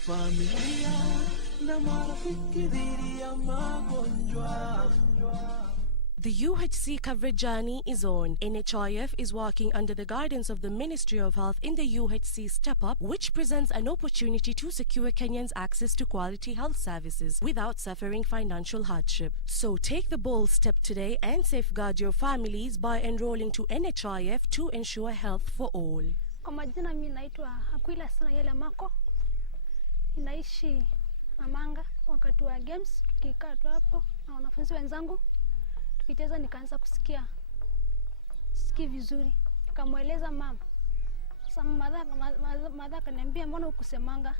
familia na marafiki dhidi ya magonjwa. The UHC coverage journey is on. NHIF is working under the guidance of the Ministry of Health in the UHC Step Up, which presents an opportunity to secure Kenyans access to quality health services without suffering financial hardship. So take the bold step today and safeguard your families by enrolling to NHIF to ensure health for all. Kwa majina mimi naitwa Akwila sana yele mako. Ninaishi Namanga. Wakati wa games tukikaa tu hapo na wanafunzi wenzangu tukicheza nikaanza kusikia vizuri. Nikamweleza mama. Sasa mama akaniambia mbona ukusemanga?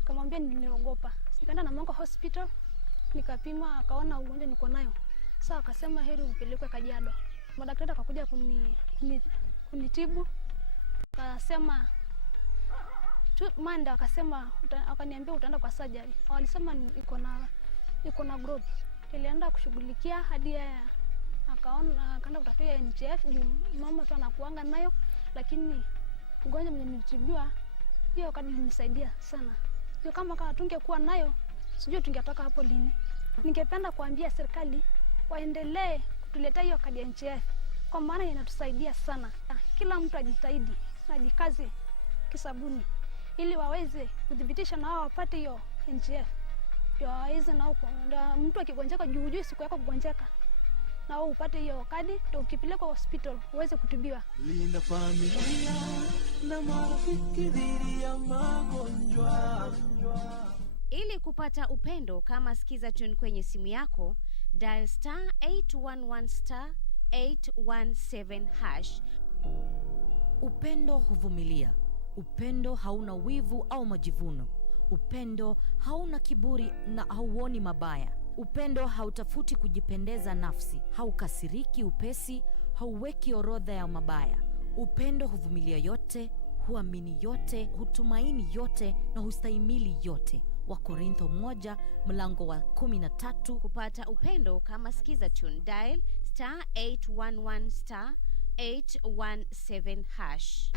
Nikamwambia niliogopa. Nikaenda Namanga hospital nikapima akaona ugonjwa niko nayo. Sasa akasema heri upelekwe Kajiado. Madaktari akakuja kunitibu. Akasema Manda akasema akaniambia utaenda kwa surgery. Walisema iko na growth. Nilienda kushughulikia hadi akaenda kutafuta NHIF mama tu anakuanga nayo, lakini ugonjwa mwenye nilitibiwa hiyo kadi ilinisaidia sana. Hiyo kama tungekuwa nayo sijui tungetoka hapo lini. Ningependa kuambia serikali waendelee kutuletea hiyo kadi ya NHIF kwa maana inatusaidia sana. Kila mtu ajitahidi, ajikaze kisabuni ili waweze kudhibitisha na wao wapate hiyo NHIF. Ndio waweze na mtu akigonjeka juu siku yako kugonjeka na wao upate hiyo kadi ndio ukipelekwa hospital uweze kutibiwa. Linda familia na marafiki dhidi ya magonjwa. Ili kupata upendo kama sikiza tune kwenye simu yako, dial *811 *817#. Upendo huvumilia. Upendo hauna wivu au majivuno. Upendo hauna kiburi na hauoni mabaya. Upendo hautafuti kujipendeza nafsi, haukasiriki upesi, hauweki orodha ya mabaya. Upendo huvumilia yote, huamini yote, hutumaini yote na hustahimili yote. Wakorintho 1:13. Kupata upendo kama sikiza tune, dial *811 *817#.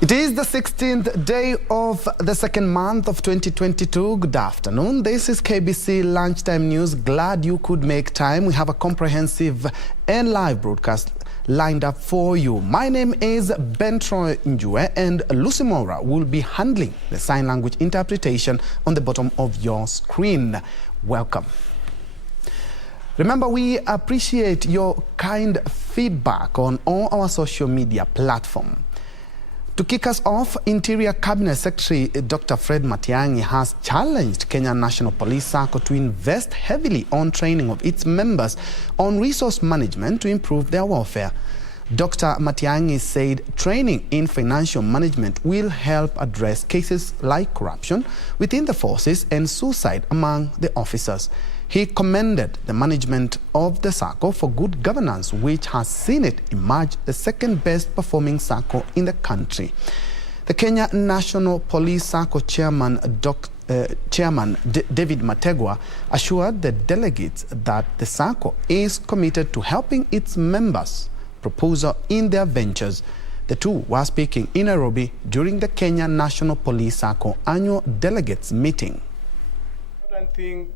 It is the 16th day of the second month of 2022. Good afternoon. This is KBC Lunchtime News. Glad you could make time. We have a comprehensive and live broadcast lined up for you. My name is Njue, and Lucy Mora will be handling the sign language interpretation on the bottom of your screen. Welcome. Remember, we appreciate your kind feedback on all our social media platforms. To kick us off, Interior Cabinet Secretary Dr. Fred Matiang'i has challenged Kenya National Police SACCO to invest heavily on training of its members on resource management to improve their welfare. Dr. Matiang'i said training in financial management will help address cases like corruption within the forces and suicide among the officers. He commended the management of the SACCO for good governance, which has seen it emerge the second best performing SACCO in the country. The Kenya National Police SACCO Chairman David Mategwa assured the delegates that the SACCO is committed to helping its members proposal in their ventures. The two were speaking in Nairobi during the Kenya National Police SACCO annual delegates meeting. The important thing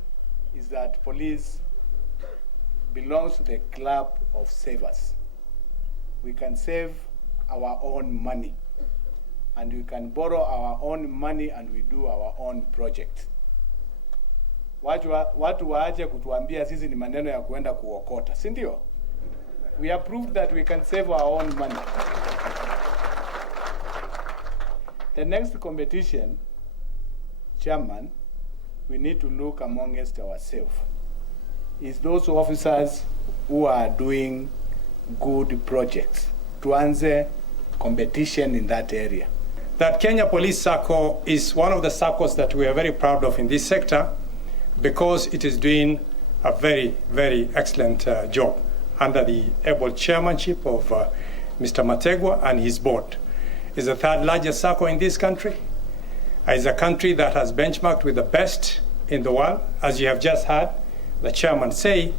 is that police belongs to the club of savers. We can save our own money, and we can borrow our own money, and we do our own project. Watu waache kutuambia sisi ni maneno ya kuenda kuokota, si ndio? We have proved that we can save our own money. The next competition, Chairman, we need to look amongst ourselves. Is those officers who are doing good projects to answer competition in that area. That Kenya Police Sacco is one of the SACCOs that we are very proud of in this sector because it is doing a very, very excellent job under the able chairmanship of Mr. Mategwa and his board. It's the third largest SACCO in this country. It's a country that has benchmarked with the best in the world. As you have just heard the chairman say,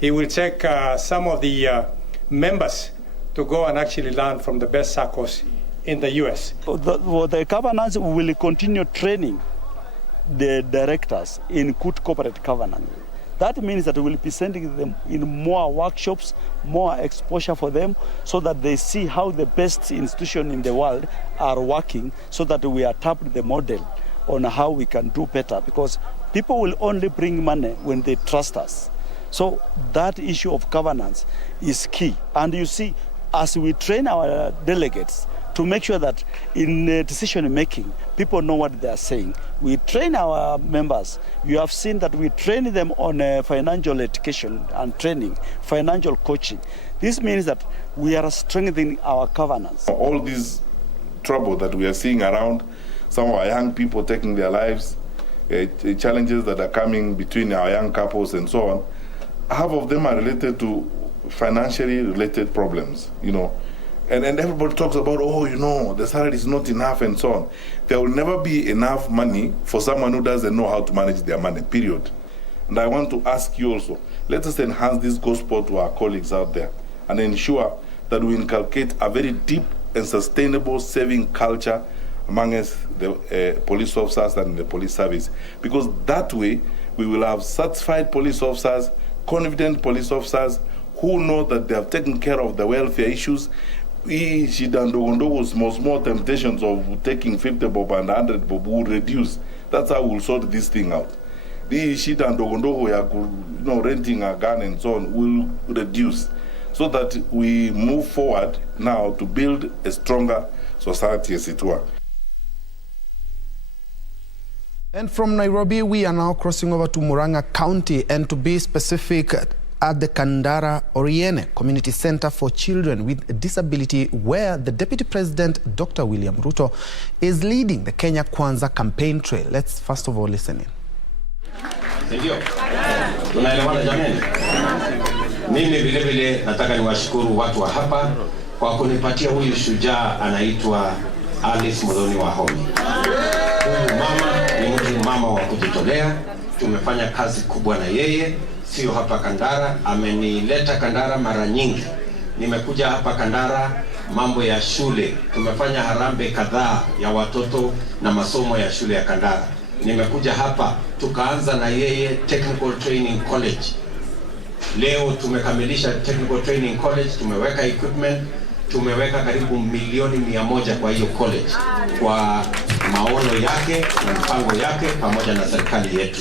he will take some of the members to go and actually learn from the best SACCOs in the US. The governance will continue training the directors in good corporate governance. That means that we will be sending them in more workshops, more exposure for them, so that they see how the best institutions in the world are working, so that we adapt the model on how we can do better, because people will only bring money when they trust us. So that issue of governance is key. And you see, as we train our delegates to make sure that in decision making, people know what they are saying. We train our members. You have seen that we train them on financial education and training, financial coaching. This means that we are strengthening our governance. All these trouble that we are seeing around, some of our young people taking their lives, challenges that are coming between our young couples and so on, half of them are related to financially related problems, you know. And everybody talks about, oh, you know, the salary is not enough and so on. There will never be enough money for someone who doesn't know how to manage their money, period. And I want to ask you also, let us enhance this gospel to our colleagues out there and ensure that we inculcate a very deep and sustainable saving culture among us, the police officers and the police service. Because that way, we will have satisfied police officers, confident police officers who know that they have taken care of the welfare issues. Small temptations of taking 50 bob and 100 bob will reduce. That's how we'll sort this thing out. The shit and renting a gun and so on will reduce, so that we move forward now to build a stronger society, as it were. And from Nairobi, we are now crossing over to Murang'a County, and to be specific, at the Kandara Oriene Community Center for Children with Disability, where the Deputy President, Dr. William Ruto, is leading the Kenya Kwanza campaign trail. Let's first of all listen in. Ndio. Tunaelewana jamani? Mimi vile vile nataka niwashukuru watu wa hapa kwa kunipatia huyu shujaa anaitwa Alice Muthoni Wahome. Huyu mama ni mtu mama wa kujitolea. Tumefanya kazi kubwa na yeye. Sio hapa Kandara, amenileta Kandara mara nyingi. Nimekuja hapa Kandara mambo ya shule. Tumefanya harambee kadhaa ya watoto na masomo ya shule ya Kandara. Nimekuja hapa tukaanza na yeye Technical Training College. Leo tumekamilisha Technical Training College, tumeweka equipment, tumeweka karibu milioni 100 kwa hiyo college, kwa maono yake na mpango yake pamoja na serikali yetu.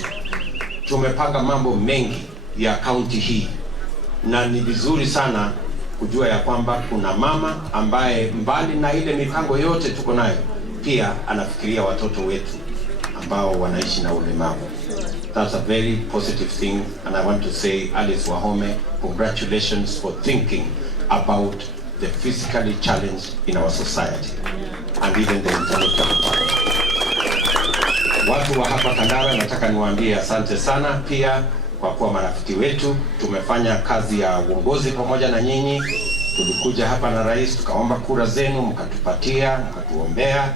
Tumepanga mambo mengi ya kaunti hii, na ni vizuri sana kujua ya kwamba kuna mama ambaye mbali na ile mipango yote tuko nayo, pia anafikiria watoto wetu ambao wanaishi na ulemavu. That's a very positive thing, and I want to say, Alice Wahome, congratulations for thinking about the physically challenged in our society and even the intellectual part. Watu wa hapa Kandara, nataka niwaambie asante sana pia kwa kuwa marafiki wetu. Tumefanya kazi ya uongozi pamoja na nyinyi. Tulikuja hapa na rais, tukaomba kura zenu, mkatupatia, mkatuombea,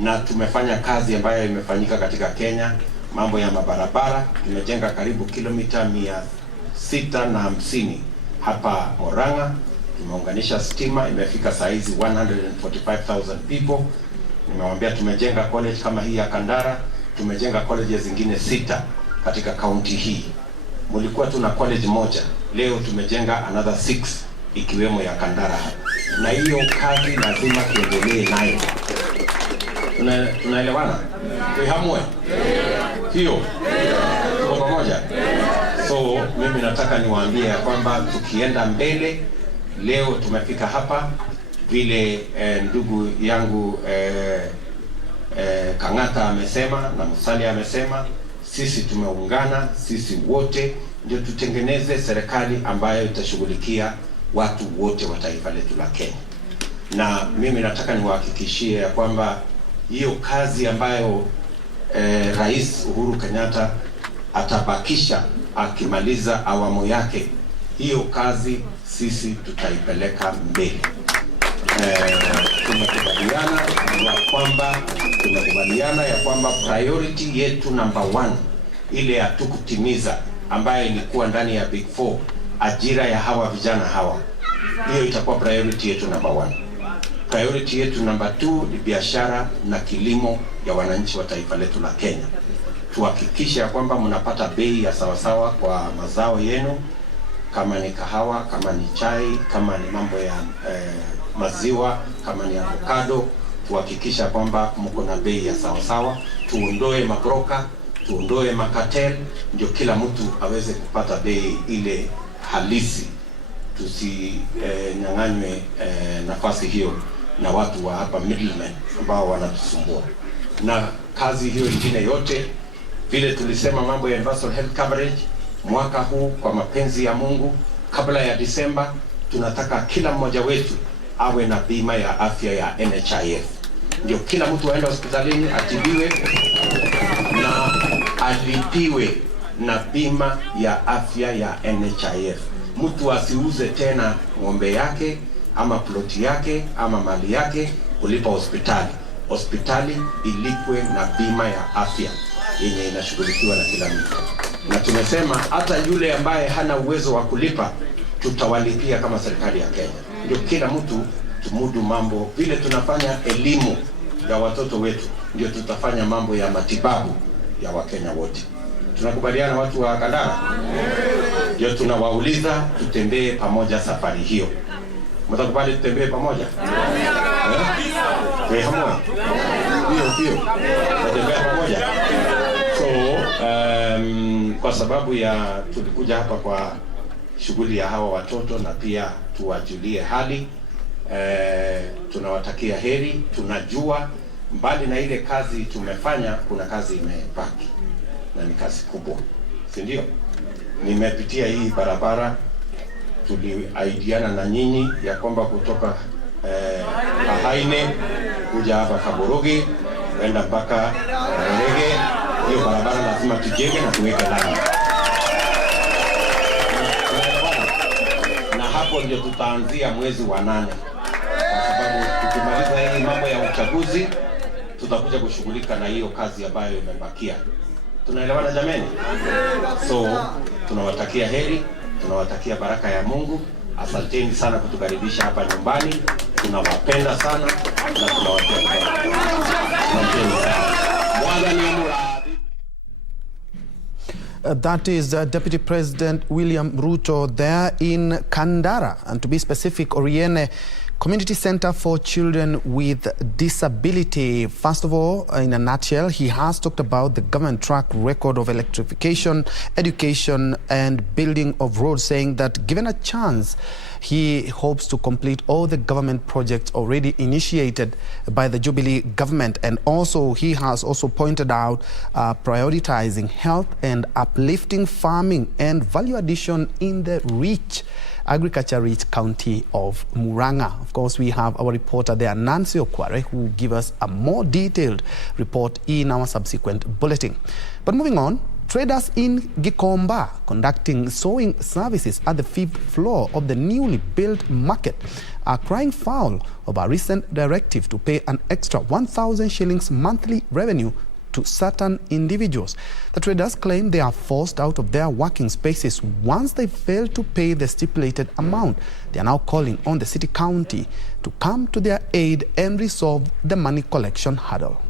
na tumefanya kazi ambayo imefanyika katika Kenya. Mambo ya mabarabara, tumejenga karibu kilomita 650 hapa Murang'a. Tumeunganisha stima, imefika saizi 145,000 people. Nimewambia tumejenga college kama hii ya Kandara, tumejenga colleges zingine 6 katika kaunti hii. Mulikuwa tuna college moja, leo tumejenga another 6 ikiwemo ya Kandara. Na hiyo kazi lazima tuendelee nayo. Tunaelewana? Tuhamwe? Hiyo? Tuko pamoja? So mimi nataka niwaambie kwamba tukienda mbele, leo tumefika hapa vile ndugu yangu Kang'ata amesema na Musali amesema, sisi tumeungana, sisi wote ndio tutengeneze serikali ambayo itashughulikia watu wote wa taifa letu la Kenya. Na mimi nataka niwahakikishie ya kwamba hiyo kazi ambayo Rais Uhuru Kenyatta atabakisha akimaliza awamu yake, hiyo kazi sisi tutaipeleka mbele. Tumekubaliana ya kwamba priority yetu number 1 ile ya tukutimiza ambayo ilikuwa ndani ya Big 4, ajira ya hawa vijana hawa, hiyo itakuwa priority yetu number 1. Priority yetu number 2 ni biashara na kilimo ya wananchi wa taifa letu la Kenya. Tuhakikishe kwamba mnapata bei ya sawasawa kwa mazao yenu, kama ni kahawa, kama ni chai, kama ni mambo ya maziwa, kama ni avocado. Tuhakikisha kwamba mko na bei ya sawasawa, tuondoe mabroka, tuondoe makatel, ndio kila mtu aweze kupata bei ile halisi. Tusinyang'anywe nafasi hiyo na watu wa hapa middlemen ambao wanatusumbua. Na kazi hiyo nyingine yote, vile tulisema mambo ya universal health coverage, mwaka huu kwa mapenzi ya Mungu, kabla ya Disemba, tunataka kila mmoja wetu awe na bima ya afya ya NHIF. Ndio kila mtu aende hospitalini atibiwe na alipiwe na bima ya afya ya NHIF. Mtu asiuze tena ng'ombe yake ama ploti yake ama mali yake kulipa hospitali. Hospitali ilipwe na bima ya afya yenye inashughulikiwa na kila mtu. Na tumesema hata yule ambaye hana uwezo wa kulipa tutawalipia kama serikali ya Kenya. Ndio kila mtu tumudu mambo vile tunafanya elimu ya watoto wetu, ndio tutafanya mambo ya matibabu ya Wakenya wote. Tunakubaliana watu wa Kandara? Ndio tunawauliza tutembee pamoja safari hiyo. Mtakubali tutembee pamoja? Hamoja. Hiyo. Tutembee pamoja. So, kwa sababu ya tulikuja hapa kwa shughuli ya hawa watoto na pia tuwajulie hali, tunawatakia heri. Tunajua mbali na ile kazi tumefanya, kuna kazi imebaki na ni kazi kubwa, si ndio? Nimepitia hii barabara, tuliaidiana na nyinyi ya kwamba kutoka Haine kuja hapa Kaboroge kwenda mpaka Rege, hiyo barabara lazima tujenge na tuweke lami. Na hapo ndio tutaanzia mwezi wa 8, kwa sababu tukimaliza hii mambo ya uchaguzi tutakuja kushughulika na hiyo kazi ambayo imebakia. Tunaelewana jameni? So tunawatakia heri, tunawatakia baraka ya Mungu. Asanteni sana kutukaribisha hapa nyumbani. Tunawapenda sana na tunawapenda. Asanteni sana. Bwana ni mradhi. That is Deputy President William Ruto there in Kandara, and to be specific, Oriene Community Center for Children with Disability. First of all, in a nutshell, he has talked about the government track record of electrification, education, and building of roads, saying that given a chance, he hopes to complete all the government projects already initiated by the Jubilee government. And also, he has also pointed out prioritizing health and uplifting farming and value addition in the agriculture-rich county of Murang'a. Of course, we have our reporter there, Nancy Okware, who will give us a more detailed report in our subsequent bulletin. But moving on, traders in Gikomba conducting sewing services at the 5th floor of the newly built market are crying foul of a recent directive to pay an extra 1,000 shillings monthly revenue to certain individuals. The traders claim they are forced out of their working spaces once they fail to pay the stipulated amount. They are now calling on the city county to come to their aid and resolve the money collection hurdle.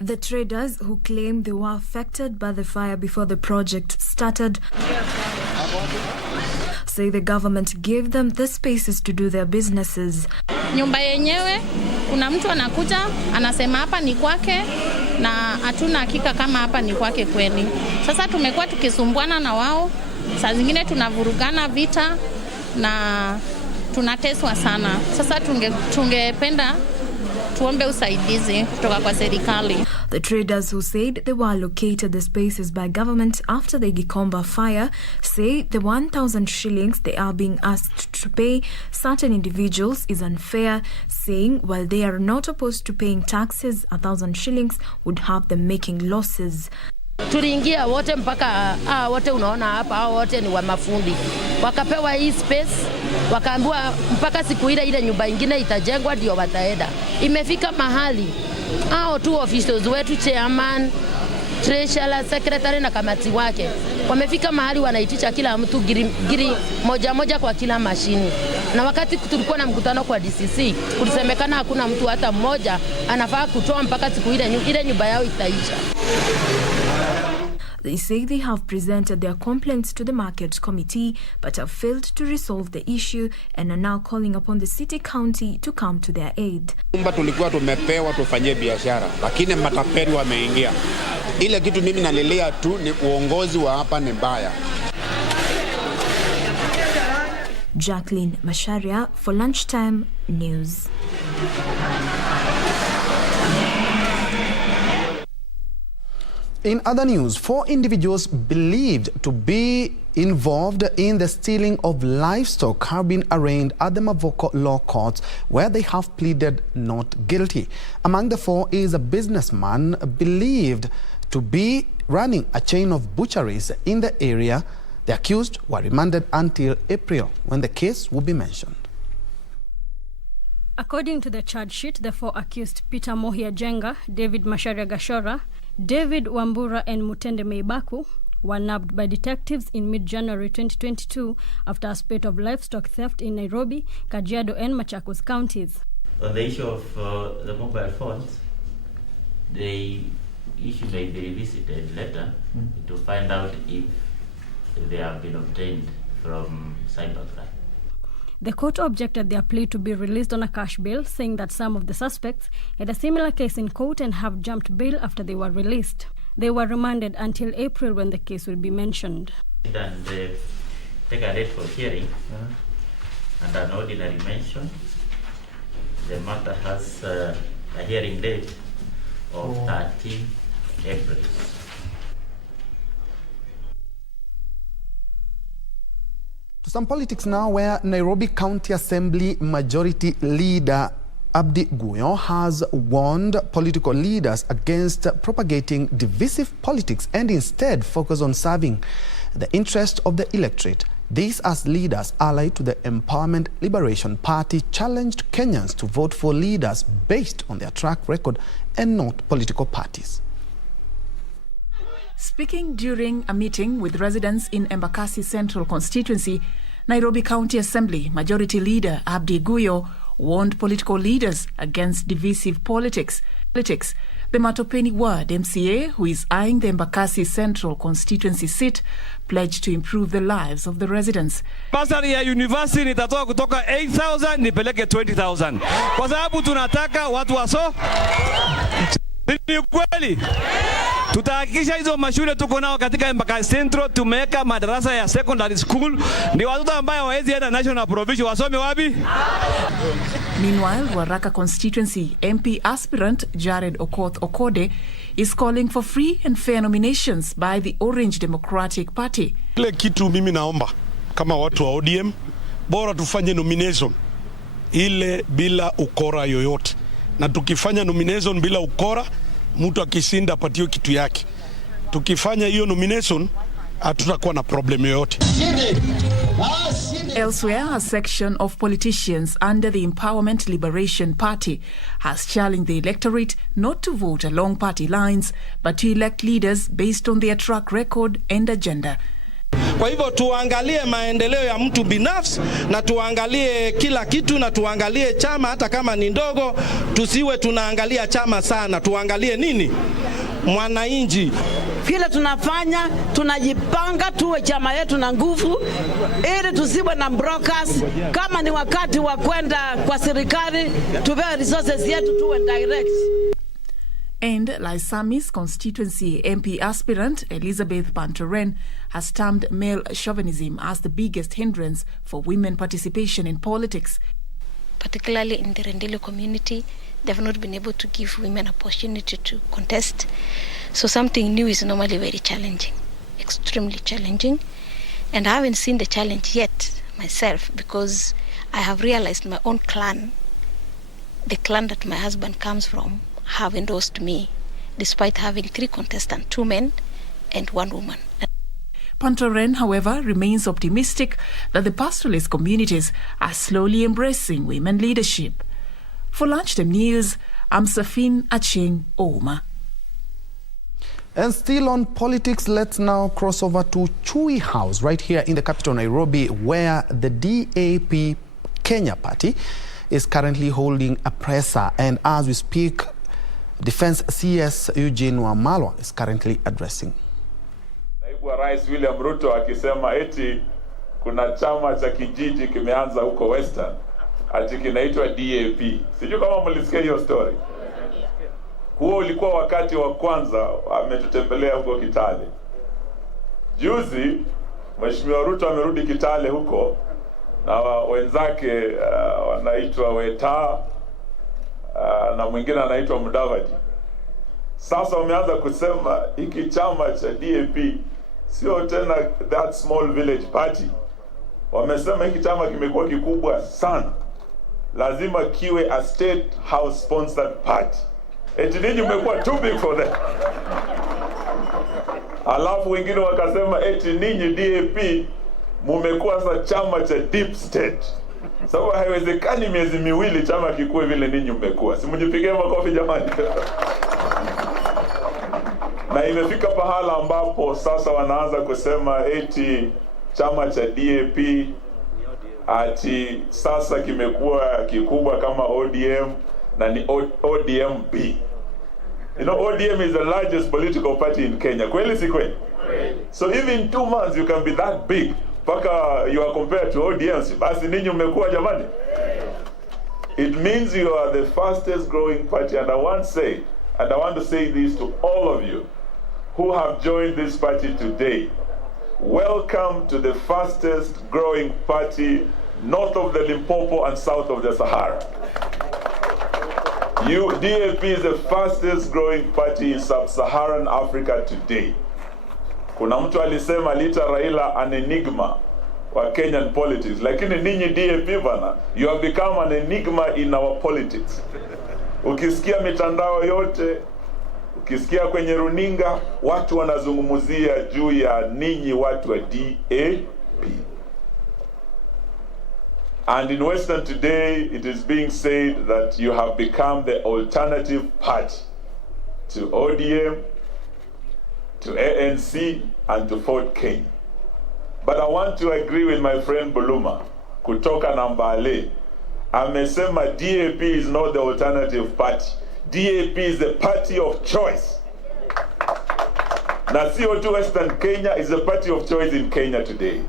The traders, who claim they were affected by the fire before the project started, say the government gave them the spaces to do their businesses. Nyumba yenyewe kuna mtu anakuja anasema hapa ni kwake na hatuna hakika kama hapa ni kwake kweli. Sasa tumekuwa tukisumbuana na wao, saa zingine tunavurugana vita na tunateswa sana. Sasa tungependa tuombe usaidizi kutoka kwa serikali. The traders who said they were allocated the spaces by government after the Gikomba fire say the 1,000 shillings they are being asked to pay certain individuals is unfair, saying while they are not opposed to paying taxes, 1,000 shillings would have them making losses. Tuliingia wote mpaka wote unaona hapa wote ni wa mafundi. Wakapewa hii space, wakaambiwa mpaka siku ile nyumba nyingine itajengwa ndio wataenda. Imefika mahali tu officials wetu, chairman, treasurer, secretary na kamati wake wamefika mahali wanaitisha kila mtu giri moja kwa kila mashini. Na wakati tulikuwa na mkutano kwa DCC, kulisemekana hakuna mtu hata mmoja anafaa kutoa mpaka siku ile nyumba yao itaisha. They say they have presented their complaints to the market committee but have failed to resolve the issue and are now calling upon the city county to come to their aid. Tulikuwa tumepewa tufanyie biashara lakini matapeli wameingia. Ile kitu mimi nalilia tu ni uongozi wa hapa ni mbaya. Jacqueline Masharia for Lunchtime News. In other news, 4 individuals believed to be involved in the stealing of livestock have been arraigned at the Mavoko Law Courts, where they have pleaded not guilty. Among the 4 is a businessman believed to be running a chain of butcheries in the area. The accused were remanded until April, when the case will be mentioned. According to the charge sheet, the 4 accused, Peter Mohia Jenga, David Masharia Gashora, David Wambura and Mutende Meibaku, were nabbed by detectives in mid-January 2022 after a spate of livestock theft in Nairobi, Kajiado and Machakos counties. On the issue of the mobile phones, the issue may be revisited later to find out if they have been obtained from cybercrime. The court objected their plea to be released on a cash bail, saying that some of the suspects had a similar case in court and have jumped bail after they were released. They were remanded until April, when the case will be mentioned. And take a date for hearing and an ordinary mention. The matter has a hearing date of 13 April. To some politics now, where Nairobi County Assembly Majority Leader Abdi Guyo has warned political leaders against propagating divisive politics and instead focus on serving the interest of the electorate. This as leaders allied to the Empowerment Liberation Party challenged Kenyans to vote for leaders based on their track record and not political parties. Speaking during a meeting with residents in Embakasi Central constituency, Nairobi County Assembly Majority Leader Abdi Guyo warned political leaders against divisive politics. The Matopeni Ward MCA, who is eyeing the Embakasi Central constituency seat, pledged to improve the lives of the residents. Basari ya university nitatoa kutoka 8,000 nipeleke 20,000. Kwa sababu tunataka watu waso. Ni kweli. Tutahakikisha hizo mashule tuko nao katika Embakasi Central, tumeweka madarasa ya secondary school ndio watoto ambao hawezi enda national provision wasome wapi? Meanwhile, Waraka constituency MP aspirant Jared Okoth Okode is calling for free and fair nominations by the Orange Democratic Party. Ile kitu mimi naomba kama watu wa ODM, bora tufanye nomination ile bila ukora yoyote. Na tukifanya nomination bila ukora, mtu akishinda apatiwe kitu yake. Tukifanya hiyo nomination, hatutakuwa na problem yoyote. Elsewhere, a section of politicians under the Empowerment Liberation Party has challenged the electorate not to vote along party lines, but to elect leaders based on their track record and agenda. Kwa hivyo tuangalie maendeleo ya mtu binafsi na tuangalie kila kitu na tuangalie chama hata kama ni ndogo, tusiwe tunaangalia chama sana, tuangalie nini? Mwananchi. Kile tunafanya tunajipanga tuwe chama yetu na nguvu ili tusiwe na brokers. Kama ni wakati wa kwenda kwa serikali tupewe resources yetu tuwe direct. And Laisami's constituency MP aspirant Elizabeth Pantoren has termed male chauvinism as the biggest hindrance for women participation in politics. particularly in the Rendile community. They've not been able to give women opportunity to contest. So something new is normally very challenging, extremely challenging. And I haven't seen the challenge yet myself, because I have realized my own clan, the clan that my husband comes from, have endorsed me, despite having 3 contestants, 2 men and 1 woman. Pantoren, however, remains optimistic that the pastoralist communities are slowly embracing women leadership. For Lunchtime News, I'm Safin Acheng Oma. And still on politics, let's now cross over to Njue House, right here in the capital, Nairobi, where the DAP Kenya party is currently holding a presser. And as we speak, Defense CS Eugene Wamalwa is currently addressing. Naibu wa Rais William Ruto akisema eti kuna chama cha kijiji kimeanza huko Western, ati kinaitwa DAP. Sijui kama mlisikia hiyo story. Huo ulikuwa wakati wa kwanza ametutembelea huko Kitale. Juzi Mheshimiwa Ruto amerudi Kitale huko na wenzake wanaitwa Weta na mwingine anaitwa Mudavadi. Sasa wameanza kusema hiki chama cha DAP sio tena that small village party. Wamesema hiki chama kimekuwa kikubwa sana, lazima kiwe a state house sponsored party. Eti ninyi mmekuwa too big for them. Alafu wengine wakasema eti ninyi DAP mmekuwa sa chama cha deep state. Sababu haiwezekani miezi miwili chama kikue vile ninyi mmekuwa. Simjipigie makofi jamani. Na imefika pahala ambapo sasa wanaanza kusema eti chama cha DAP ati sasa kimekuwa kikubwa kama ODM na ni ODMB. You know, ODM is the largest political party in Kenya. Kweli si kweli? So even in 2 months you can be that big. Paka you are compared to ODM. Basi ninyi mmekuwa jamani. It means you are the fastest growing party, and I want to say this to all of you who have joined this party today. Welcome to the fastest growing party north of the Limpopo and south of the Sahara. DAP is the fastest growing party in sub-Saharan Africa today. Kuna mtu alisema lita Raila an enigma wa Kenyan politics, lakini ninyi DAP bana, you have become an enigma in our politics. Ukisikia mitandao yote, ukisikia kwenye runinga, watu wanazungumzia juu ya ninyi watu wa DAP. And in Western today, it is being said that you have become the alternative party to ODM, to ANC, and to Fort Kane. But I want to agree with my friend Buluma, kutoka Nambale. Amesema DAP is not the alternative party. DAP is the party of choice. Na sio tu Western Kenya, is the party of choice in Kenya today.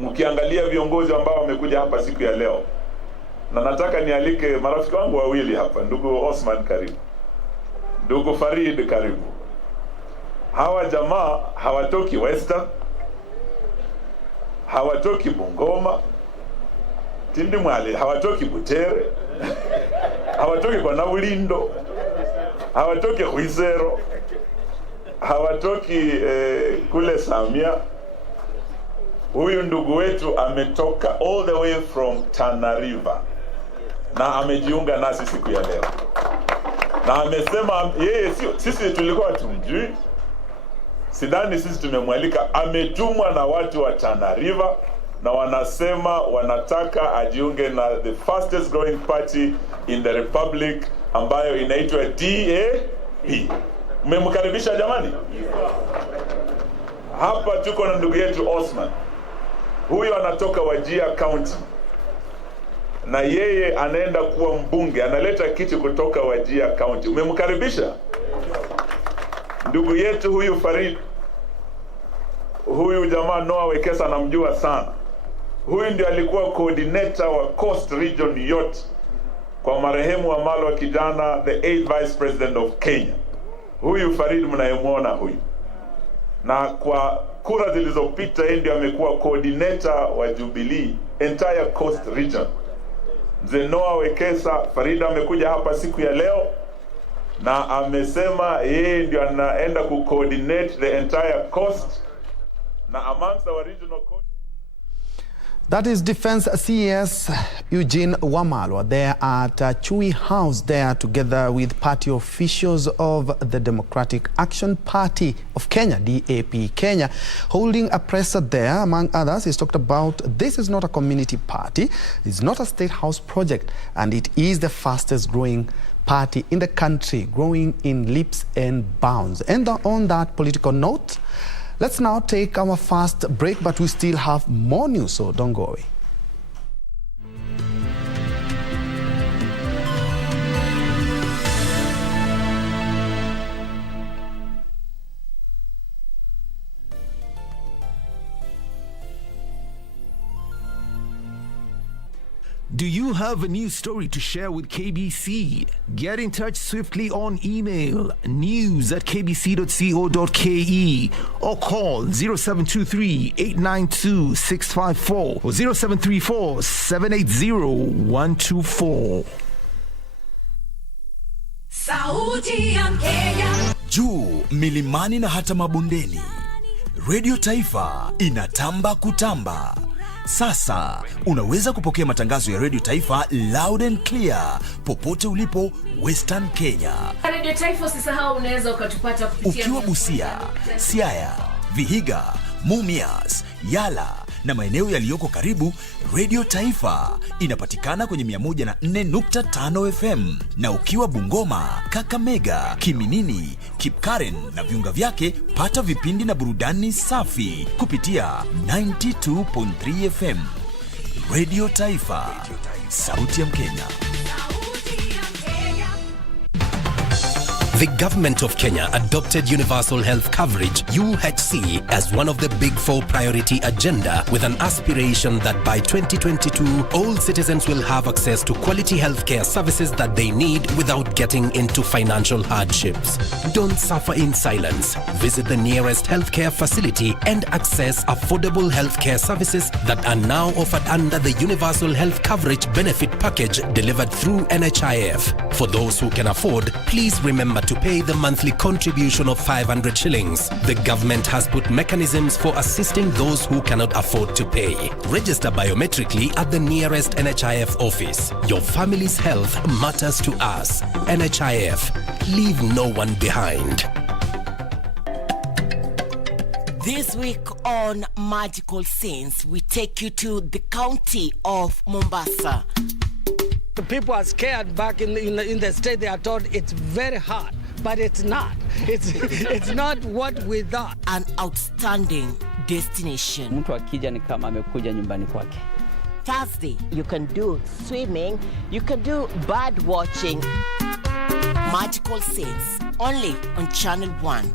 Mkiangalia viongozi ambao wamekuja hapa siku ya leo, na nataka nialike marafiki wangu wawili hapa, ndugu Osman karibu, ndugu Farid karibu. Hawa jamaa hawatoki Western, hawatoki Bungoma, Tindi Mwale, hawatoki Butere, hawatoki kwa Nabulindo, hawatoki Huisero, hawatoki kule Samia. Huyu ndugu wetu ametoka all the way from Tana River na amejiunga nasi siku ya leo. Na amesema yeye sisi tulikuwa tumjui. Sidhani sisi tumemwalika, ametumwa na watu wa Tana River na wanasema wanataka ajiunge na the fastest growing party in the republic ambayo inaitwa DAP. Mmemkaribisha jamani? Hapa tuko na ndugu yetu Osman. Huyo anatoka Wajir County. Na yeye anaenda kuwa mbunge, analeta kiti kutoka Wajir County. Umemkaribisha? Ndugu yetu huyu Farid, huyu jamaa Noah Wekesa namjua sana. Huyu ndio alikuwa coordinator wa Coast Region yote kwa marehemu wa Malo kijana, the 8th Vice President of Kenya. Huyu Farid mnayemuona huyu. Na kwa kura zilizopita yeye ndio amekuwa coordinator wa Jubilee entire Coast Region. Mzee Noah Wekesa Farida amekuja hapa siku ya leo na amesema yeye ndio anaenda coordinate the entire coast na amongst our regional coast. That is Defense CES Eugene Wamalwa there at Njue House there together with party officials of the Democratic Action Party of Kenya, DAP Kenya, holding a presser there. Among others, he's talked about this is not a community party, it's not a state house project, and it is the fastest growing party in the country, growing in leaps and bounds. And on that political note, let's now take our first break, but we still have more news, so don't go away. Do you have a news story to share with KBC? Get in touch swiftly on email news@kbc.co.ke or call 0723-892-654 or 0734-780-124. Sauti ya Kenya. Juu milimani na hata mabondeni, Radio Taifa inatamba kutamba. Sasa unaweza kupokea matangazo ya Radio Taifa loud and clear popote ulipo Western Kenya. Radio Taifa usisahau unaweza ukatupata kupitia ukiwa Busia, Siaya, Vihiga, Mumias, Yala na maeneo yaliyoko karibu. Radio Taifa inapatikana kwenye 104.5 FM, na ukiwa Bungoma, Kakamega, Kiminini, Kipkaren na viunga vyake, pata vipindi na burudani safi kupitia 92.3 FM. Radio Taifa, sauti ya Mkenya. The government of Kenya adopted universal health coverage UHC as one of the big 4 priority agenda, with an aspiration that by 2022 all citizens will have access to quality healthcare services that they need without getting into financial hardships. Don't suffer in silence. Visit the nearest healthcare facility and access affordable healthcare services that are now offered under the universal health coverage benefit package delivered through NHIF. For those who can afford, please remember to pay the monthly contribution of 500 shillings. The government has put mechanisms for assisting those who cannot afford to pay. Register biometrically at the nearest NHIF office. Your family's health matters to us. NHIF, leave no one behind. This week on Magical Scenes, we take you to the county of Mombasa. The people are scared back in the state. They are told it's very hard, but it's not. It's not what we thought. An outstanding destination. Mtu akija ni kama amekuja nyumbani kwake. Thursday, you can do swimming, you can do bird watching. Magical Scenes, only on Channel 1.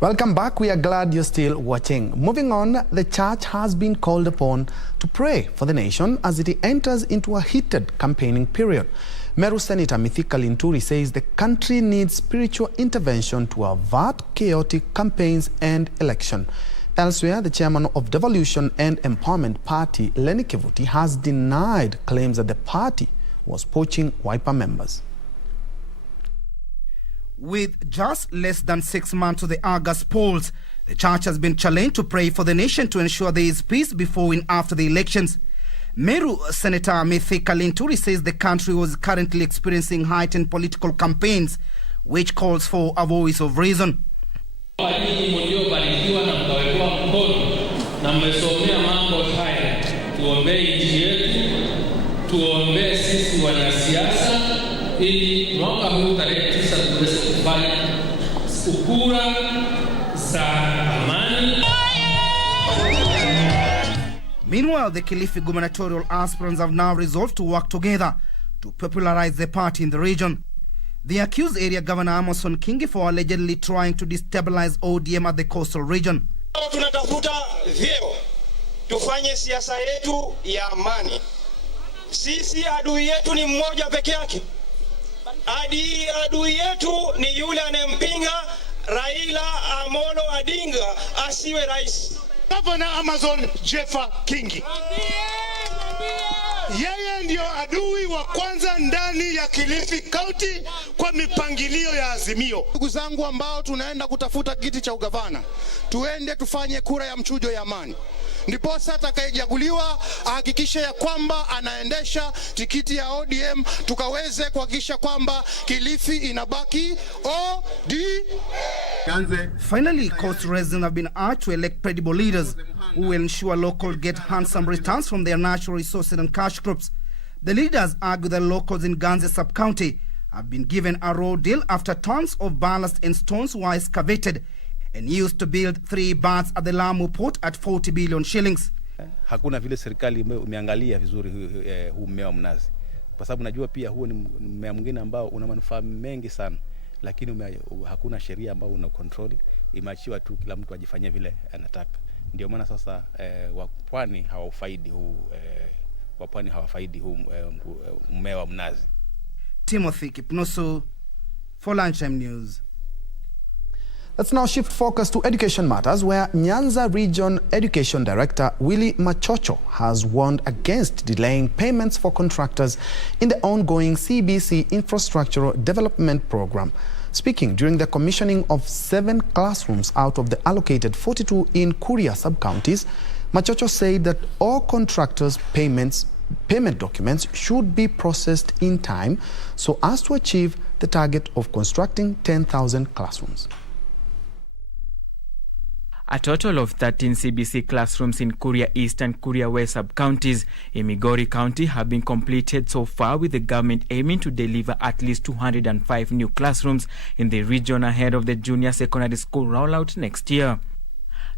Welcome back. We are glad you're still watching. Moving on, the church has been called upon to pray for the nation as it enters into a heated campaigning period. Meru Senator Mithika Linturi says the country needs spiritual intervention to avert chaotic campaigns and election. Elsewhere, the chairman of Devolution and Empowerment Party, Lenny Kivuti, has denied claims that the party was poaching Wiper members. With just less than 6 months to the August polls, the church has been challenged to pray for the nation to ensure there is peace before and after the elections. Meru Senator Mithika Linturi says the country was currently experiencing heightened political campaigns, which calls for a voice of reason. Ili mwaka huu tarehe 9 tuweze kufanya kura za amani. Meanwhile, the Kilifi gubernatorial aspirants have now resolved to work together to popularize the party in the region. They accuse area Governor Amason Kingi for allegedly trying to destabilize ODM at the coastal region. Tunatafuta vyeo, tufanye siasa yetu ya amani. Sisi adui yetu ni mmoja peke yake. Adui yetu ni yule anayempinga Raila Amolo Odinga asiwe rais. Governor Amazon Jeffa Kingi, yeye ndio adui wa kwanza ndani ya Kilifi County kwa mipangilio ya Azimio. Ndugu zangu ambao tunaenda kutafuta kiti cha ugavana, tuende tufanye kura ya mchujo ya amani. Ndipo sasa atakayechaguliwa ahakikishe ya kwamba anaendesha tikiti ya ODM, tukaweze kuhakikisha kwamba Kilifi inabaki ODM. Finally, Coast residents have been urged to elect credible leaders who will ensure locals get handsome returns from their natural resources and cash crops. The leaders argue that locals in Ganze sub-county have been given a raw deal after tons of ballast and stones were excavated and used to build 3 berths at the Lamu port at 40 billion shillings. Hakuna vile serikali umeangalia vizuri huu mmea wa mnazi, kwa sababu najua pia huo ni mmea mwingine ambao una manufaa mengi sana, lakini hakuna sheria ambao una control, imeachiwa tu kila mtu ajifanyie vile anataka. Ndio maana sasa wapwani hawafaidi huu mmea wa mnazi. Timothy Kipnoso for Lunchtime News. Let's now shift focus to education matters, where Nyanza Region Education Director Willie Machocho has warned against delaying payments for contractors in the ongoing CBC Infrastructural Development Program. Speaking during the commissioning of 7 classrooms out of the allocated 42 in Kuria sub-counties, Machocho said that all contractors' payment documents should be processed in time so as to achieve the target of constructing 10,000 classrooms. A total of 13 CBC classrooms in Kuria East and Kuria West sub-counties in Migori County have been completed so far, with the government aiming to deliver at least 205 new classrooms in the region ahead of the junior secondary school rollout next year.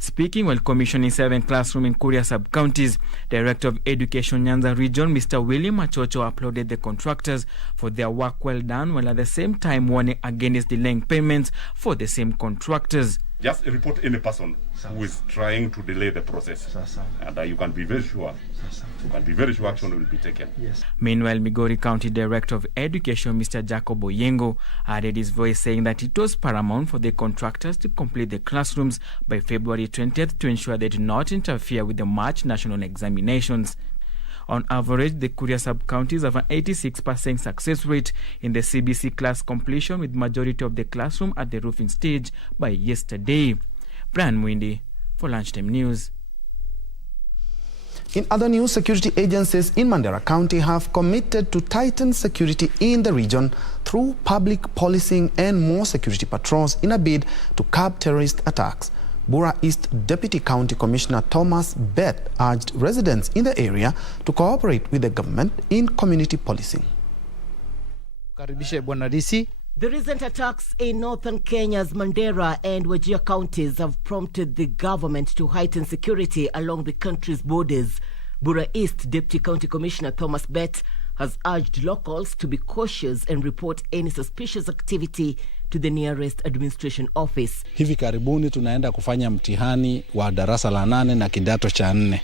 Speaking while commissioning 7 classrooms in Kuria sub-counties, Director of Education Nyanza Region, Mr. William Machocho, applauded the contractors for their work well done, while at the same time warning against delaying payments for the same contractors. Just report any person who is trying to delay the process, and you can be very sure. Action will be taken. Yes. Meanwhile, Migori County Director of Education, Mr. Jacob Oyengo, added his voice, saying that it was paramount for the contractors to complete the classrooms by February 20th to ensure they do not interfere with the March national examinations. On average, the Kuria sub-counties have an 86% success rate in the CBC class completion, with majority of the classroom at the roofing stage by yesterday. Brian Mwindi for Lunchtime News. In other news, security agencies in Mandera County have committed to tighten security in the region through public policing and more security patrols in a bid to curb terrorist attacks. Bura East Deputy County Commissioner Thomas Bett urged residents in the area to cooperate with the government in community policing. The recent attacks in northern Kenya's Mandera and Wajir counties have prompted the government to heighten security along the country's borders. Bura East Deputy County Commissioner Thomas Bett has urged locals to be cautious and report any suspicious activity to the nearest administration office. Hivi karibuni tunaenda kufanya mtihani wa darasa la 8 na kidato cha 4.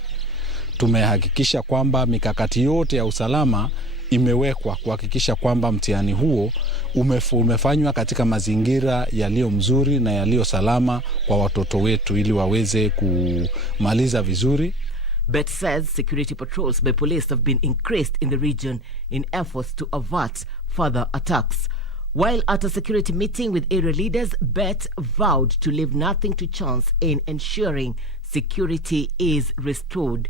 Tumehakikisha kwamba mikakati yote ya usalama imewekwa kuhakikisha kwamba mtihani huo umefanywa katika mazingira yaliyo mzuri na yaliyo salama kwa watoto wetu ili waweze kumaliza vizuri. Bett says security patrols by police have been increased in the region in efforts to avert further attacks. While at a security meeting with area leaders, Bett vowed to leave nothing to chance in ensuring security is restored.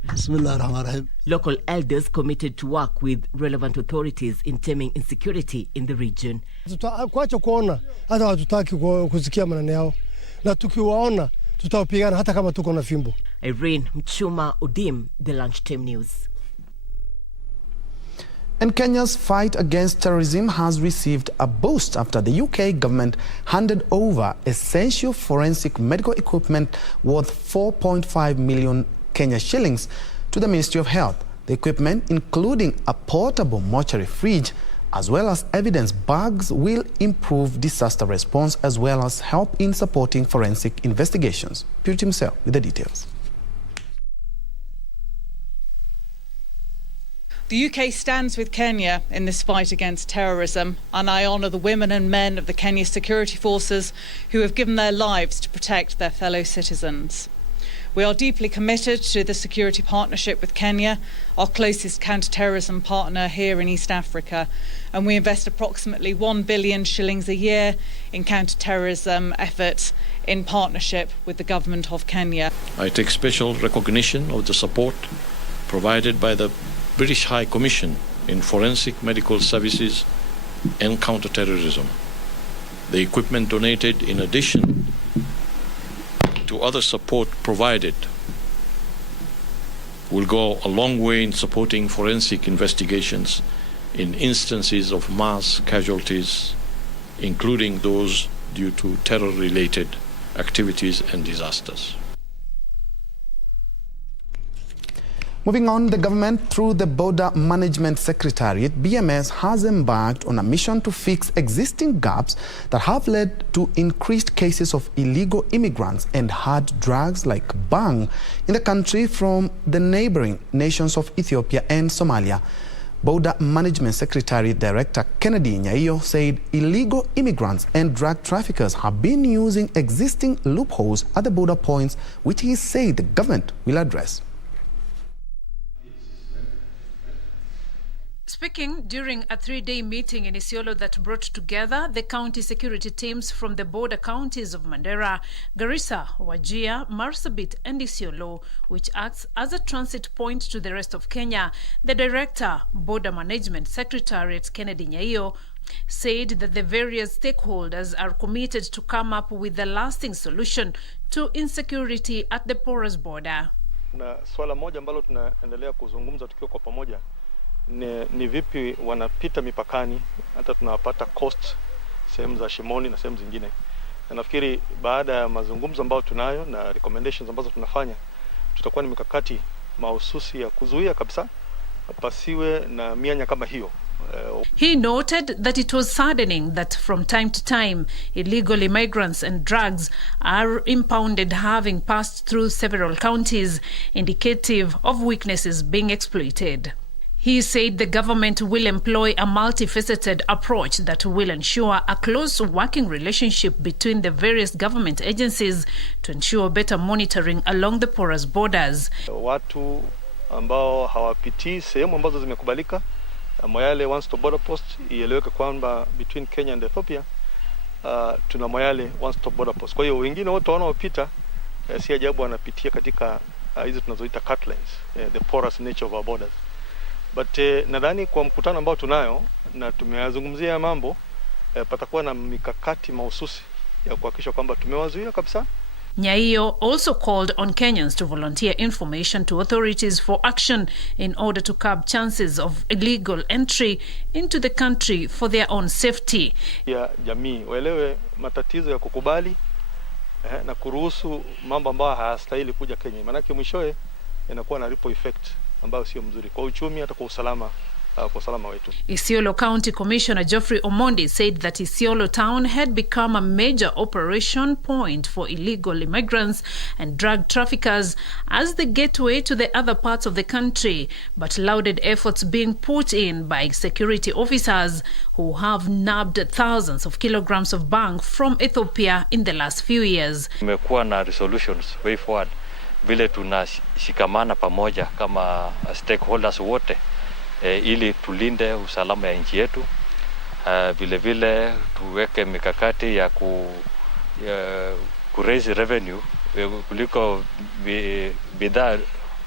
Local elders committed to work with relevant authorities in taming insecurity in the region. Kuacha kuona hata hatutaki kusikia maneno yao, na tukiwaona tutawapigana hata kama tuko na fimbo. Irene Mchuma, Udim, The Lunchtime News. And Kenya's fight against terrorism has received a boost after the UK government handed over essential forensic medical equipment worth 4.5 million Kenya shillings to the Ministry of Health. The equipment, including a portable mortuary fridge, as well as evidence bags, will improve disaster response as well as help in supporting forensic investigations. Purity himself with the details. The UK stands with Kenya in this fight against terrorism, and I honour the women and men of the Kenya security forces who have given their lives to protect their fellow citizens. We are deeply committed to the security partnership with Kenya, our closest counter-terrorism partner here in East Africa, and we invest approximately 1 billion shillings a year in counter-terrorism efforts in partnership with the government of Kenya. I take special recognition of the support provided by the British High Commission in Forensic Medical Services and Counter-Terrorism. The equipment donated, in addition to other support provided, will go a long way in supporting forensic investigations in instances of mass casualties, including those due to terror-related activities and disasters. Moving on, the government, through the Border Management Secretariat, BMS, has embarked on a mission to fix existing gaps that have led to increased cases of illegal immigrants and hard drugs like bhang in the country from the neighboring nations of Ethiopia and Somalia. Border Management Secretariat Director Kennedy Njue said illegal immigrants and drug traffickers have been using existing loopholes at the border points, which he said the government will address. Speaking during a 3-day meeting in Isiolo that brought together the county security teams from the border counties of Mandera, Garissa, Wajir, Marsabit and Isiolo, which acts as a transit point to the rest of Kenya, the Director, Border Management Secretariat Kennedy Njue, said that the various stakeholders are committed to come up with a lasting solution to insecurity at the porous border. Na swala moja ambalo tunaendelea kuzungumza tukiwa kwa pamoja ni vipi wanapita mipakani, hata tunawapata coast sehemu za Shimoni na sehemu zingine. Na nafikiri baada ya mazungumzo ambayo tunayo na recommendations ambazo tunafanya, tutakuwa ni mikakati mahususi ya kuzuia kabisa pasiwe na mianya kama hiyo. He noted that it was saddening that from time to time illegal immigrants and drugs are impounded, having passed through several counties, indicative of weaknesses being exploited. He said the government will employ a multifaceted approach that will ensure a close working relationship between the various government agencies to ensure better monitoring along the porous borders. Watu ambao hawapitii sehemu ambazo zimekubalika, Moyale one-stop border post, ieleweke kwamba between Kenya and Ethiopia tuna Moyale one-stop border post. Kwa hiyo wengine wote wanaopita si ajabu wanapitia katika hizo tunazoita cut lines, the porous nature of our borders. But nadhani kwa mkutano ambao tunayo na tumeyazungumzia mambo, patakuwa na mikakati mahususi ya kuhakikisha kwamba tumewazuia kabisa. Njue also called on Kenyans to volunteer information to authorities for action in order to curb chances of illegal entry into the country for their own safety. Ya jamii waelewe matatizo ya kukubali na kuruhusu mambo ambayo hayastahili kuja Kenya. Maana mwishowe inakuwa na ripple effect ambayo sio mzuri kwa uchumi hata kwa usalama wetu. Isiolo County Commissioner Geoffrey Omondi said that Isiolo town had become a major operation point for illegal immigrants and drug traffickers as the gateway to the other parts of the country, but lauded efforts being put in by security officers who have nabbed thousands of kilograms of bhang from Ethiopia in the last few years. Tumekuwa na resolutions way forward vile tunashikamana pamoja kama stakeholders wote ili tulinde usalama ya nchi yetu, vile vile tuweke mikakati ya ku raise revenue kuliko bidhaa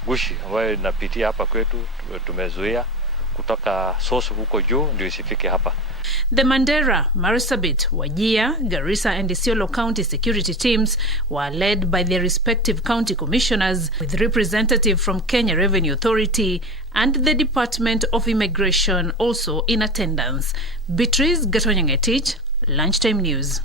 gushi ambayo inapitia hapa kwetu. Tumezuia kutoka source huko juu ndio isifike hapa. The Mandera, Marsabit, Wajir, Garissa and Isiolo county security teams were led by their respective county commissioners, with representative from Kenya Revenue Authority and the Department of Immigration also in attendance. Beatrice Gatonyangetich, Lunchtime News.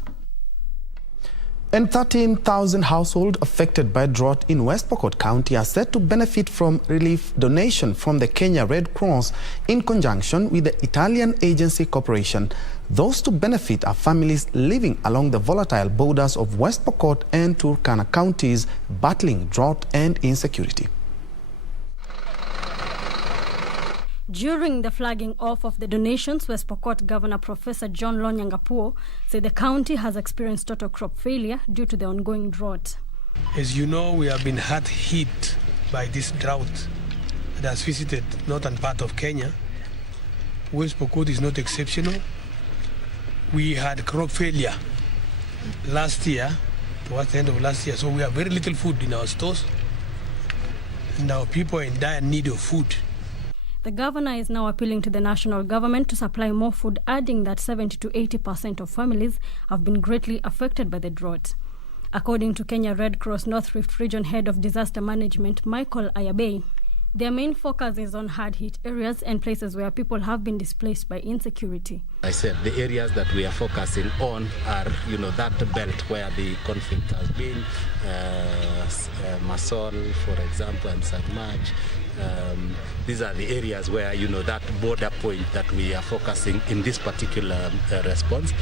And 13,000 households affected by drought in West Pokot County are set to benefit from relief donation from the Kenya Red Cross in conjunction with the Italian agency Corporation. Those to benefit are families living along the volatile borders of West Pokot and Turkana counties battling drought and insecurity. During the flagging off of the donations, West Pokot Governor Professor John Lonyangapuo said the county has experienced total crop failure due to the ongoing drought. As you know, we have been hard hit by this drought that has visited northern part of Kenya. West Pokot is not exceptional. We had crop failure last year, towards the end of last year, so we have very little food in our stores, and our people are in dire need of food. The governor is now appealing to the national government to supply more food, adding that 70 to 80% of families have been greatly affected by the drought. According to Kenya Red Cross North Rift Region Head of Disaster Management, Michael Ayabe, their main focus is on hard-hit areas and places where people have been displaced by insecurity. I said the areas that we are focusing on are, that belt where the conflict has been, Masol, for example, and Sagmaj. These are the areas where, that border point that we are focusing in this particular response.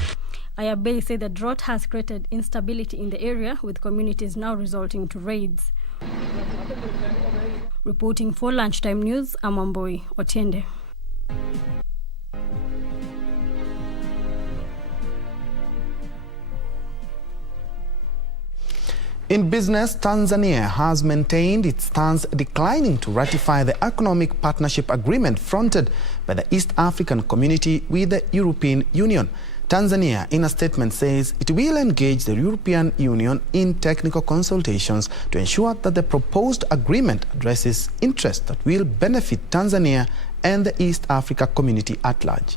Ayabe said the drought has created instability in the area, with communities now resorting to raids. Reporting for Lunchtime News, I'm Amboi Otiende. In business, Tanzania has maintained its stance, declining to ratify the Economic Partnership Agreement fronted by the East African Community with the European Union. Tanzania, in a statement, says it will engage the European Union in technical consultations to ensure that the proposed agreement addresses interests that will benefit Tanzania and the East Africa community at large.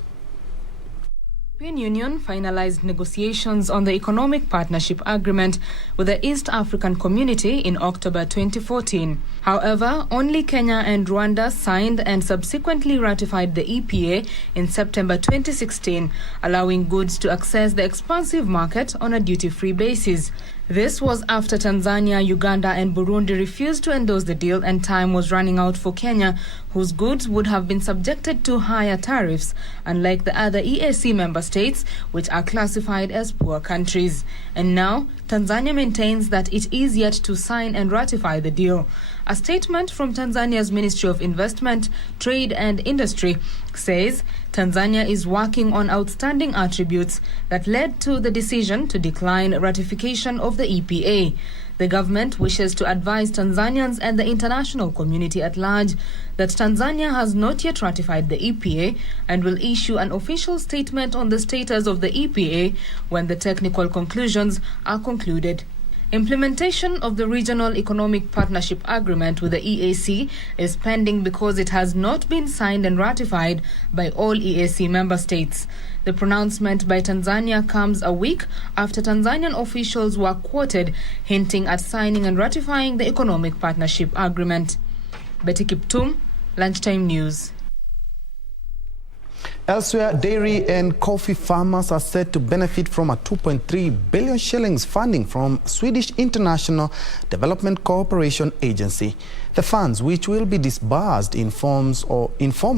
The European Union finalized negotiations on the Economic Partnership Agreement with the East African Community in October 2014. However, only Kenya and Rwanda signed and subsequently ratified the EPA in September 2016, allowing goods to access the expansive market on a duty-free basis. This was after Tanzania, Uganda and Burundi refused to endorse the deal, and time was running out for Kenya, whose goods would have been subjected to higher tariffs, unlike the other EAC member states, which are classified as poor countries. And now, Tanzania maintains that it is yet to sign and ratify the deal. A statement from Tanzania's Ministry of Investment, Trade and Industry says Tanzania is working on outstanding attributes that led to the decision to decline ratification of the EPA. The government wishes to advise Tanzanians and the international community at large that Tanzania has not yet ratified the EPA and will issue an official statement on the status of the EPA when the technical conclusions are concluded. Implementation of the Regional Economic Partnership Agreement with the EAC is pending because it has not been signed and ratified by all EAC member states. The pronouncement by Tanzania comes a week after Tanzanian officials were quoted hinting at signing and ratifying the Economic Partnership Agreement. Betty Kiptum, Lunchtime News. Elsewhere, dairy and coffee farmers are said to benefit from a 2.3 billion shillings funding from Swedish International Development Cooperation Agency. The funds, which will be disbursed in form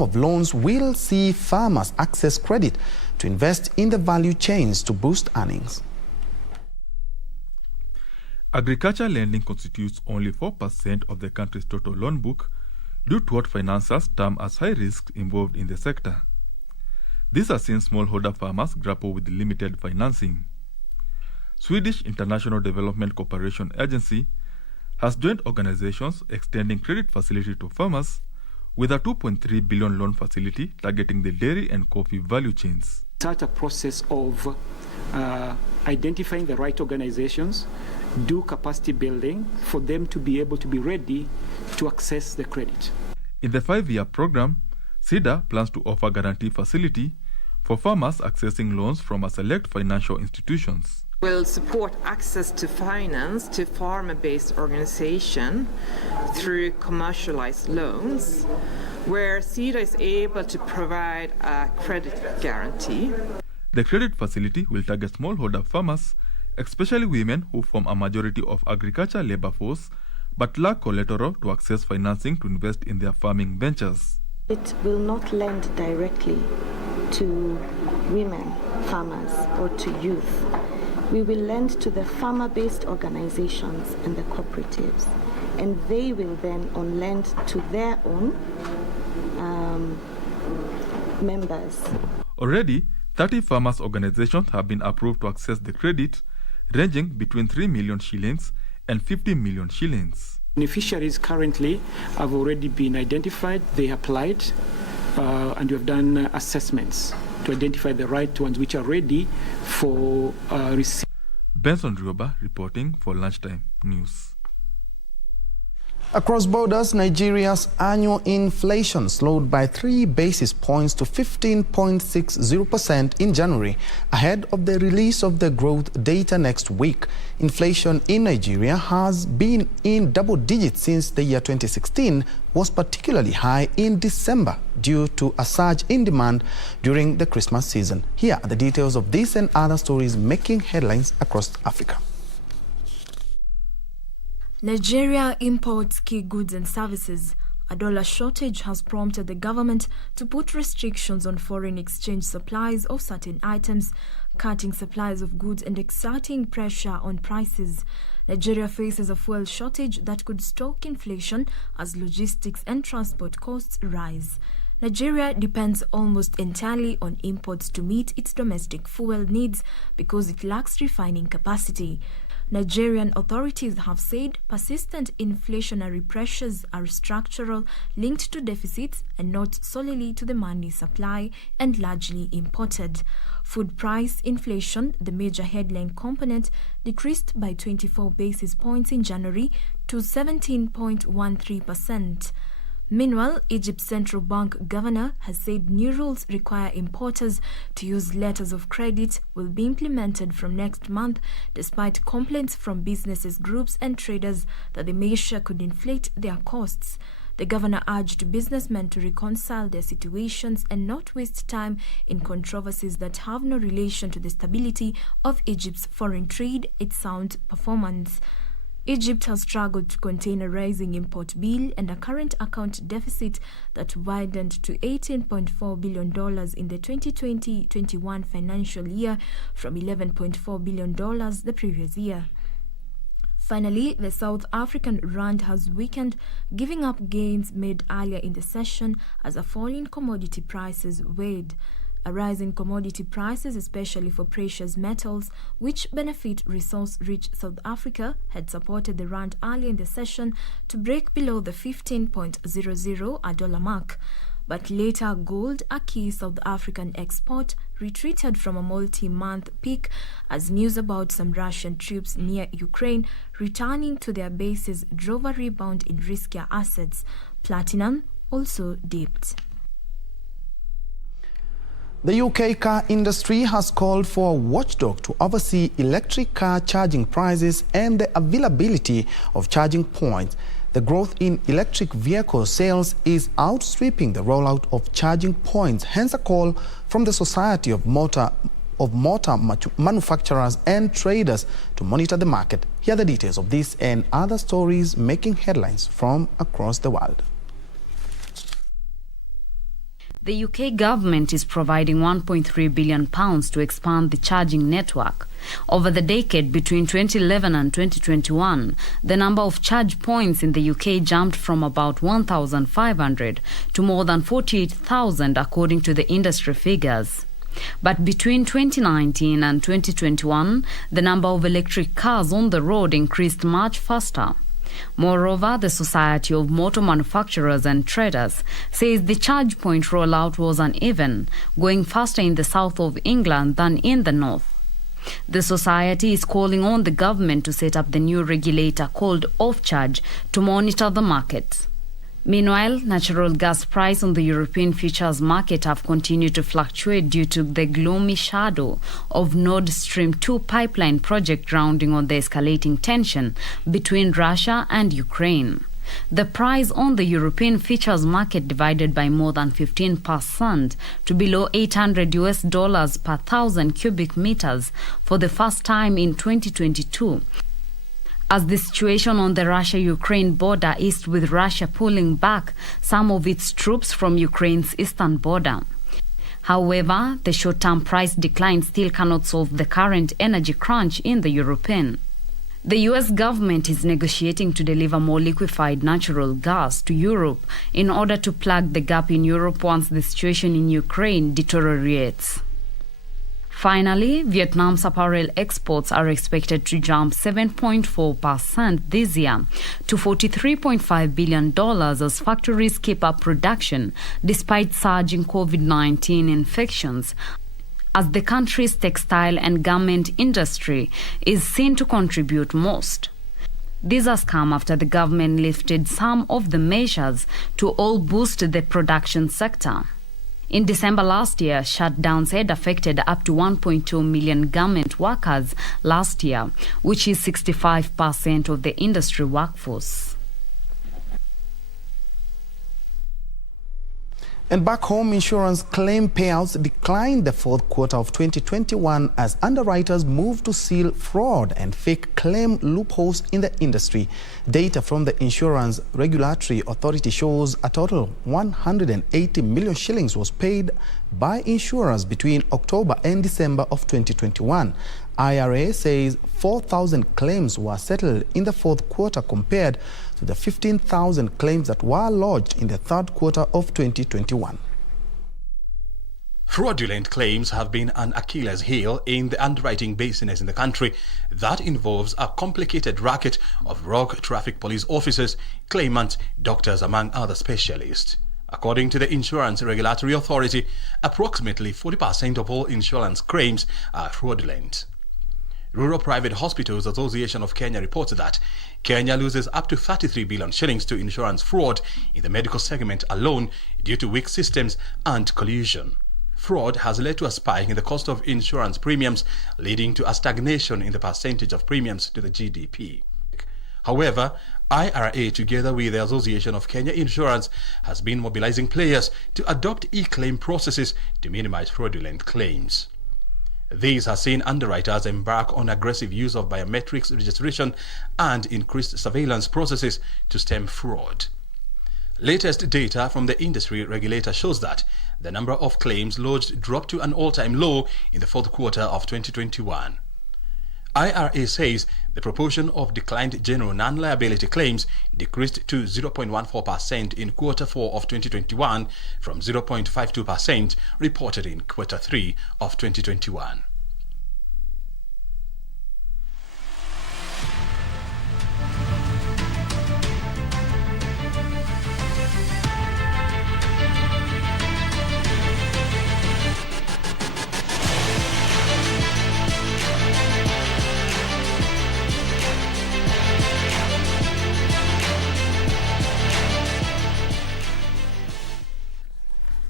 of loans, will see farmers access credit to invest in the value chains to boost earnings. Agriculture lending constitutes only 4% of the country's total loan book due to what financiers term as high risks involved in the sector. This has seen smallholder farmers grapple with limited financing. Swedish International Development Cooperation Agency has joined organizations extending credit facility to farmers with a 2.3 billion loan facility targeting the dairy and coffee value chains. Start a process of identifying the right organizations, do capacity building for them to be able to be ready to access the credit. In the 5-year program, SIDA plans to offer guarantee facility for farmers accessing loans from a select financial institutions. Will support access to finance to farmer-based organization through commercialized loans, where SIDA is able to provide a credit guarantee. The credit facility will target smallholder farmers, especially women who form a majority of agriculture labor force but lack collateral to access financing to invest in their farming ventures. It will not lend directly to women farmers or to youth. We will lend to the farmer-based organizations and the cooperatives, and they will then lend to their own members. Already, 30 farmers' organizations have been approved to access the credit, ranging between 3 million shillings and 50 million shillings. Beneficiaries currently have already been identified. They applied, and we have done assessments to identify the right ones which are ready for receipt. Benson Rioba reporting for Lunchtime News. Across borders, Nigeria's annual inflation slowed by 3 basis points to 15.60% in January, ahead of the release of the growth data next week. Inflation in Nigeria has been in double digits since the year 2016, was particularly high in December due to a surge in demand during the Christmas season. Here are the details of this and other stories making headlines across Africa. Nigeria imports key goods and services. A dollar shortage has prompted the government to put restrictions on foreign exchange supplies of certain items, cutting supplies of goods and exerting pressure on prices. Nigeria faces a fuel shortage that could stoke inflation as logistics and transport costs rise. Nigeria depends almost entirely on imports to meet its domestic fuel needs because it lacks refining capacity. Nigerian authorities have said persistent inflationary pressures are structural, linked to deficits and not solely to the money supply and largely imported. Food price inflation, the major headline component, decreased by 24 basis points in January to 17.13%. Meanwhile, Egypt's central bank governor has said new rules require importers to use letters of credit will be implemented from next month, despite complaints from businesses groups and traders that the measure could inflate their costs. The governor urged businessmen to reconcile their situations and not waste time in controversies that have no relation to the stability of Egypt's foreign trade, its sound performance. Egypt has struggled to contain a rising import bill and a current account deficit that widened to $18.4 billion in the 2020-21 financial year from $11.4 billion the previous year. Finally, the South African rand has weakened, giving up gains made earlier in the session as a fall in commodity prices weighed. A rise in commodity prices, especially for precious metals, which benefit resource-rich South Africa, had supported the rand early in the session to break below the 15.00 a dollar mark. But later, gold, a key South African export, retreated from a multi-month peak as news about some Russian troops near Ukraine returning to their bases drove a rebound in riskier assets. Platinum also dipped. The UK car industry has called for a watchdog to oversee electric car charging prices and the availability of charging points. The growth in electric vehicle sales is outstripping the rollout of charging points, hence a call from the Society of Motor Manufacturers and Traders to monitor the market. Here are the details of this and other stories making headlines from across the world. The UK government is providing £1.3 billion to expand the charging network. Over the decade between 2011 and 2021, the number of charge points in the UK jumped from about 1,500 to more than 48,000 according to the industry figures. But between 2019 and 2021, the number of electric cars on the road increased much faster. Moreover, the Society of Motor Manufacturers and Traders says the charge point rollout was uneven, going faster in the south of England than in the north. The society is calling on the government to set up the new regulator called Ofcharge to monitor the market. Meanwhile, natural gas prices on the European futures market have continued to fluctuate due to the gloomy shadow of Nord Stream 2 pipeline project grounding on the escalating tension between Russia and Ukraine. The price on the European futures market divided by more than 15% to below $800 per 1,000 cubic meters for the first time in 2022. As the situation on the Russia-Ukraine border eased with Russia pulling back some of its troops from Ukraine's eastern border. However, the short-term price decline still cannot solve the current energy crunch in the European. The US government is negotiating to deliver more liquefied natural gas to Europe in order to plug the gap in Europe once the situation in Ukraine deteriorates. Finally, Vietnam's apparel exports are expected to jump 7.4% this year to $43.5 billion as factories keep up production despite surging COVID-19 infections, as the country's textile and garment industry is seen to contribute most. This has come after the government lifted some of the measures to all boost the production sector. In December last year, shutdowns had affected up to 1.2 million garment workers last year, which is 65% of the industry workforce. And back home, insurance claim payouts declined the fourth quarter of 2021 as underwriters moved to seal fraud and fake claim loopholes in the industry. Data from the Insurance Regulatory Authority shows a total 180 million shillings was paid by insurers between October and December of 2021. IRA says 4,000 claims were settled in the fourth quarter compared to the 15,000 claims that were lodged in the third quarter of 2021. Fraudulent claims have been an Achilles heel in the underwriting business in the country. That involves a complicated racket of rogue traffic police officers, claimants, doctors, among other specialists. According to the Insurance Regulatory Authority, approximately 40% of all insurance claims are fraudulent. Rural Private Hospitals Association of Kenya reports that Kenya loses up to 33 billion shillings to insurance fraud in the medical segment alone due to weak systems and collusion. Fraud has led to a spike in the cost of insurance premiums, leading to a stagnation in the percentage of premiums to the GDP. However, IRA, together with the Association of Kenya Insurance, has been mobilizing players to adopt e-claim processes to minimize fraudulent claims. This has seen underwriters embark on aggressive use of biometrics registration and increased surveillance processes to stem fraud. Latest data from the industry regulator shows that the number of claims lodged dropped to an all-time low in the fourth quarter of 2021. IRA says the proportion of declined general non-liability claims decreased to 0.14% in quarter 4 of 2021 from 0.52% reported in quarter 3 of 2021.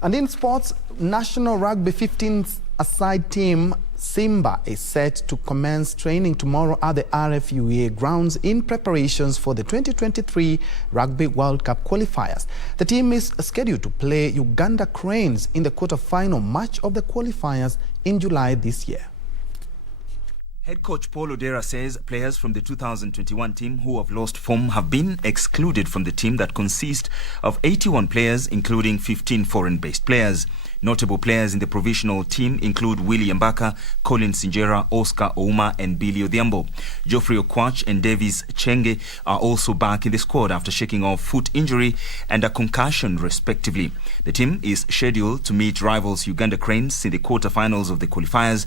And in sports, National Rugby 15-a-side team Simba is set to commence training tomorrow at the RFUA grounds in preparations for the 2023 Rugby World Cup qualifiers. The team is scheduled to play Uganda Cranes in the quarter-final match of the qualifiers in July this year. Head coach Paul Odera says players from the 2021 team who have lost form have been excluded from the team that consists of 81 players, including 15 foreign-based players. Notable players in the provisional team include Willie Mbaka, Colin Sinjera, Oscar Ouma and Billy Odhiambo. Geoffrey Okwach and Davis Chenge are also back in the squad after shaking off foot injury and a concussion respectively. The team is scheduled to meet rivals Uganda Cranes in the quarterfinals of the qualifiers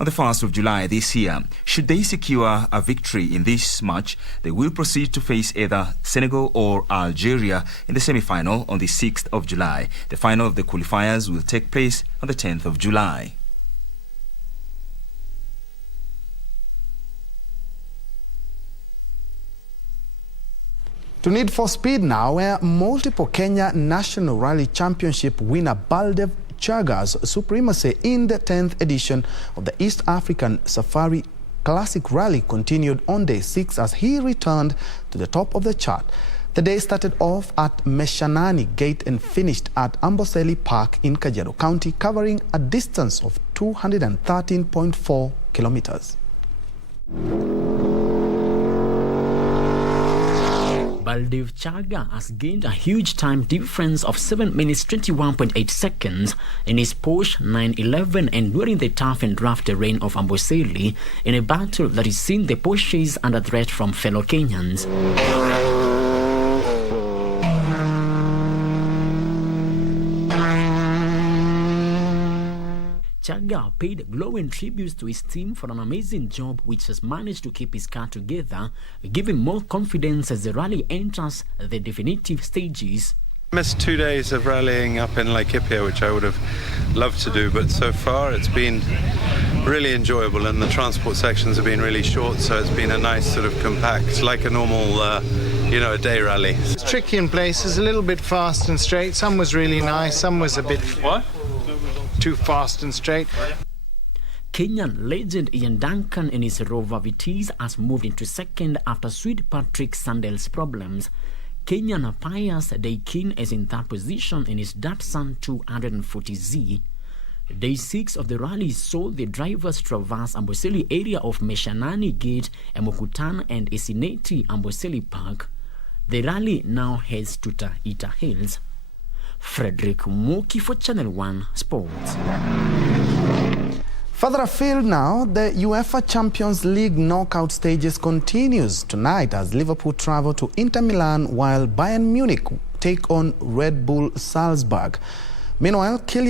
on the 1st of July this year. Should they secure a victory in this match, they will proceed to face either Senegal or Algeria in the semi-final on the 6th of July. The final of the qualifiers will take place on the 10th of July. To Need for Speed now, where multiple Kenya National Rally Championship winner Baldev Chaga's supremacy in the 10th edition of the East African Safari Classic Rally continued on day 6 as he returned to the top of the chart. The day started off at Meshanani Gate and finished at Amboseli Park in Kajiado County, covering a distance of 213.4 kilometers. Baldev Chaga has gained a huge time difference of 7 minutes 21.8 seconds in his Porsche 911 enduring the tough and rough terrain of Amboseli in a battle that has seen the Porsches under threat from fellow Kenyans. Chaga paid glowing tributes to his team for an amazing job which has managed to keep his car together, giving more confidence as the rally enters the definitive stages. I missed 2 days of rallying up in Laikipia, which I would have loved to do, but so far it's been really enjoyable and the transport sections have been really short, so it's been a nice sort of compact, like a normal, a day rally. It's tricky in places, a little bit fast and straight. Some was really nice, some was a bit too fast and straight. Kenyan legend Ian Duncan in his Rover Vitesse has moved into second after Swede Patrick Sandel's problems. Kenyan Pius Daikin is in third position in his Datsun 240Z. Day 6 of the rally saw the drivers traverse Amboseli area of Meshanani Gate, Emokutan and Esineti Amboseli Park. The rally now heads to Taita Hills. Frederick Muki for Channel 1 Sports. Further afield now, the UEFA Champions League knockout stages continues tonight as Liverpool travel to Inter Milan while Bayern Munich take on Red Bull Salzburg. Meanwhile, Kylian